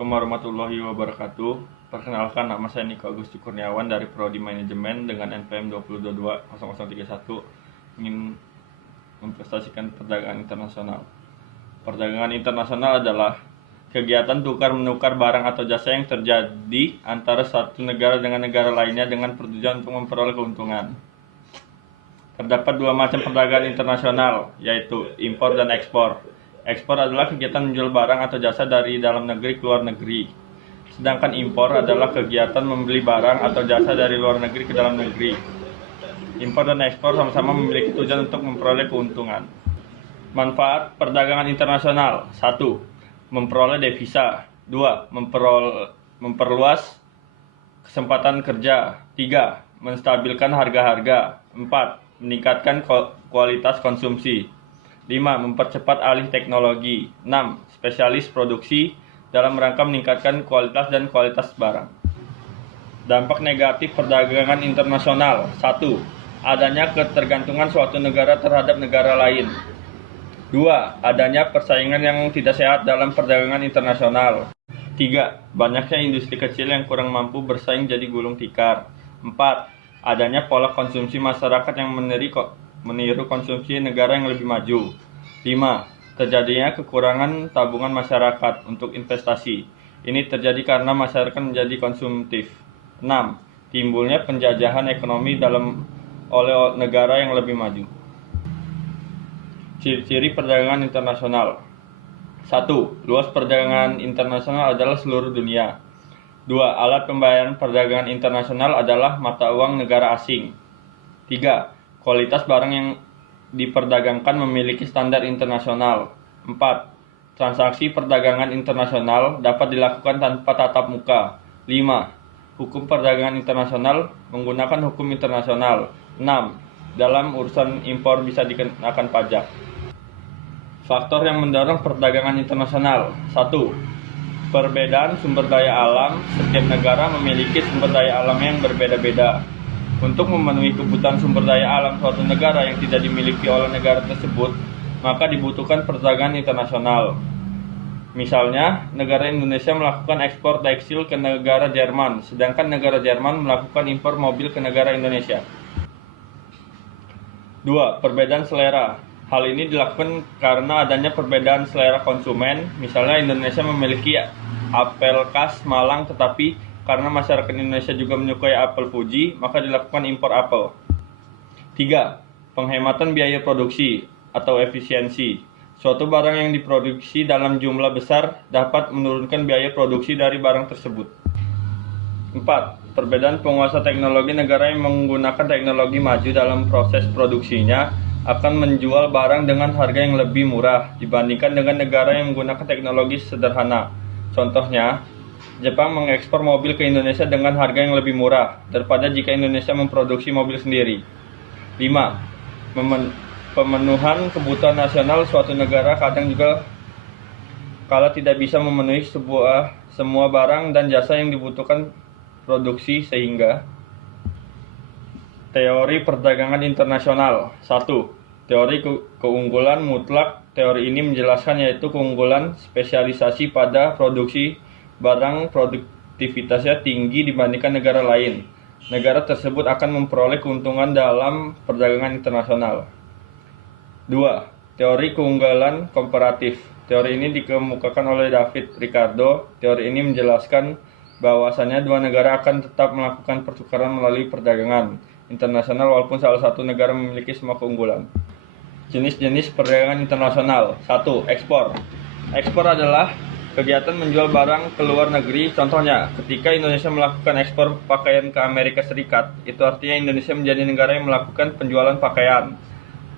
Assalamualaikum warahmatullahi wabarakatuh. Perkenalkan, nama saya Niko Agusti Kurniawan dari Prodi Manajemen dengan NPM 2022-0031, ingin mempresentasikan perdagangan internasional. Perdagangan internasional adalah kegiatan tukar-menukar barang atau jasa yang terjadi antara satu negara dengan negara lainnya dengan tujuan untuk memperoleh keuntungan. Terdapat dua macam perdagangan internasional, yaitu impor dan ekspor. Ekspor adalah kegiatan menjual barang atau jasa dari dalam negeri ke luar negeri. Sedangkan impor adalah kegiatan membeli barang atau jasa dari luar negeri ke dalam negeri. Impor dan ekspor sama-sama memiliki tujuan untuk memperoleh keuntungan. Manfaat perdagangan internasional: 1. Memperoleh devisa. 2. Memperluas kesempatan kerja. 3. Menstabilkan harga-harga. 4. Meningkatkan kualitas konsumsi. 5. Mempercepat alih teknologi. 6. Spesialis produksi dalam rangka meningkatkan kualitas dan kualitas barang. Dampak negatif perdagangan internasional: 1. Adanya ketergantungan suatu negara terhadap negara lain. 2. Adanya persaingan yang tidak sehat dalam perdagangan internasional. 3. Banyaknya industri kecil yang kurang mampu bersaing jadi gulung tikar. 4. Adanya pola konsumsi masyarakat yang meniru konsumsi negara yang lebih maju. 5. Terjadinya kekurangan tabungan masyarakat untuk investasi. Ini terjadi karena masyarakat menjadi konsumtif. 6. Timbulnya penjajahan ekonomi oleh negara yang lebih maju. Ciri-ciri perdagangan internasional: 1. Luas perdagangan internasional adalah seluruh dunia. 2. Alat pembayaran perdagangan internasional adalah mata uang negara asing. 3. Kualitas barang yang diperdagangkan memiliki standar internasional. 4. Transaksi perdagangan internasional dapat dilakukan tanpa tatap muka. 5. Hukum perdagangan internasional menggunakan hukum internasional. 6. Dalam urusan impor bisa dikenakan pajak. Faktor yang mendorong perdagangan internasional: 1. Perbedaan sumber daya alam. Setiap negara memiliki sumber daya alam yang berbeda-beda. Untuk memenuhi kebutuhan sumber daya alam suatu negara yang tidak dimiliki oleh negara tersebut, maka dibutuhkan perdagangan internasional. Misalnya, negara Indonesia melakukan ekspor tekstil ke negara Jerman, sedangkan negara Jerman melakukan impor mobil ke negara Indonesia. 2. Perbedaan selera. Hal ini dilakukan karena adanya perbedaan selera konsumen. Misalnya, Indonesia memiliki apel khas Malang, tetapi karena masyarakat Indonesia juga menyukai apel Fuji, maka dilakukan impor apel. 3. Penghematan biaya produksi atau efisiensi. Suatu barang yang diproduksi dalam jumlah besar dapat menurunkan biaya produksi dari barang tersebut. 4. Perbedaan penguasa teknologi. Negara yang menggunakan teknologi maju dalam proses produksinya akan menjual barang dengan harga yang lebih murah dibandingkan dengan negara yang menggunakan teknologi sederhana. Contohnya, Jepang mengekspor mobil ke Indonesia dengan harga yang lebih murah daripada jika Indonesia memproduksi mobil sendiri. 5. Pemenuhan kebutuhan nasional suatu negara kadang juga kala tidak bisa memenuhi semua barang dan jasa yang dibutuhkan produksi, sehingga teori perdagangan internasional. 1. Teori keunggulan mutlak. Teori ini menjelaskan yaitu keunggulan spesialisasi pada produksi barang produktivitasnya tinggi dibandingkan negara lain. Negara tersebut akan memperoleh keuntungan dalam perdagangan internasional. 2. Teori keunggulan komparatif. Teori ini dikemukakan oleh David Ricardo. Teori ini menjelaskan bahwasannya dua negara akan tetap melakukan pertukaran melalui perdagangan internasional walaupun salah satu negara memiliki semua keunggulan. Jenis-jenis perdagangan internasional. 1. Ekspor. Ekspor adalah kegiatan menjual barang ke luar negeri. Contohnya, ketika Indonesia melakukan ekspor pakaian ke Amerika Serikat, itu artinya Indonesia menjadi negara yang melakukan penjualan pakaian.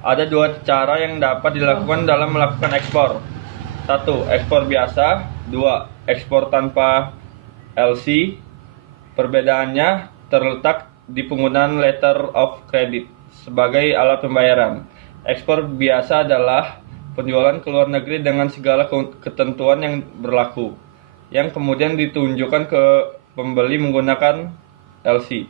Ada dua cara yang dapat dilakukan dalam melakukan ekspor. 1. Ekspor biasa. 2. Ekspor tanpa LC. Perbedaannya terletak di penggunaan letter of credit sebagai alat pembayaran. Ekspor biasa adalah penjualan ke luar negeri dengan segala ketentuan yang berlaku, yang kemudian ditunjukkan ke pembeli menggunakan LC.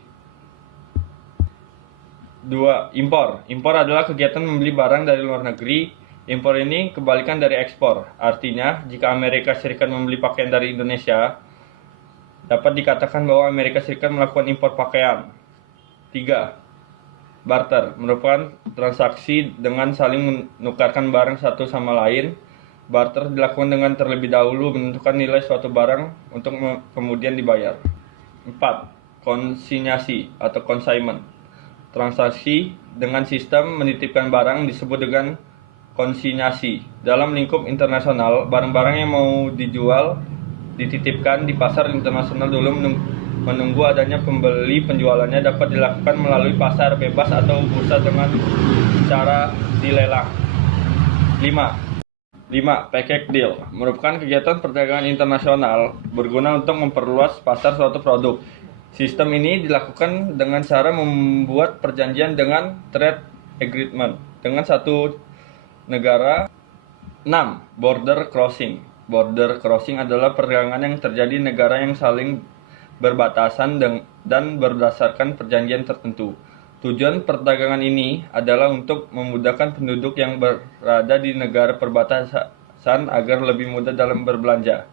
2. Impor. Impor adalah kegiatan membeli barang dari luar negeri Impor ini kebalikan dari ekspor. Artinya, jika Amerika Serikat membeli pakaian dari Indonesia, dapat dikatakan bahwa Amerika Serikat melakukan impor pakaian. 3. Barter merupakan transaksi dengan saling menukarkan barang satu sama lain. Barter dilakukan dengan terlebih dahulu menentukan nilai suatu barang untuk kemudian dibayar. 4. Konsinyasi atau consignment. Transaksi dengan sistem menitipkan barang disebut dengan konsinyasi. Dalam lingkup internasional, barang-barang yang mau dijual dititipkan di pasar internasional dulu menunggu adanya pembeli. Penjualannya dapat dilakukan melalui pasar bebas atau bursa dengan cara dilelang. 5. Package deal merupakan kegiatan perdagangan internasional berguna untuk memperluas pasar suatu produk. Sistem ini dilakukan dengan cara membuat perjanjian dengan trade agreement dengan satu negara. 6. Border crossing. Border crossing adalah perdagangan yang terjadi di negara yang saling berbatasan dan berdasarkan perjanjian tertentu. Tujuan perdagangan ini adalah untuk memudahkan penduduk yang berada di negara perbatasan agar lebih mudah dalam berbelanja.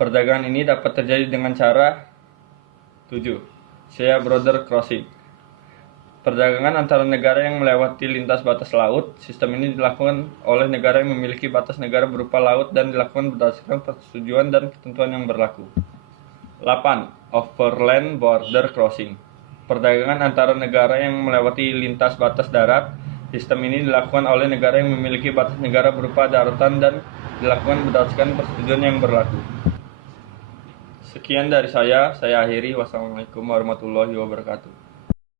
Perdagangan ini dapat terjadi dengan cara 7. Sea border crossing. Perdagangan antara negara yang melewati lintas batas laut. Sistem ini dilakukan oleh negara yang memiliki batas negara berupa laut dan dilakukan berdasarkan persetujuan dan ketentuan yang berlaku. 8. Overland border crossing. Perdagangan antara negara yang melewati lintas batas darat. Sistem ini dilakukan oleh negara yang memiliki batas negara berupa daratan dan dilakukan berdasarkan persetujuan yang berlaku. Sekian dari saya akhiri. Wassalamualaikum warahmatullahi wabarakatuh.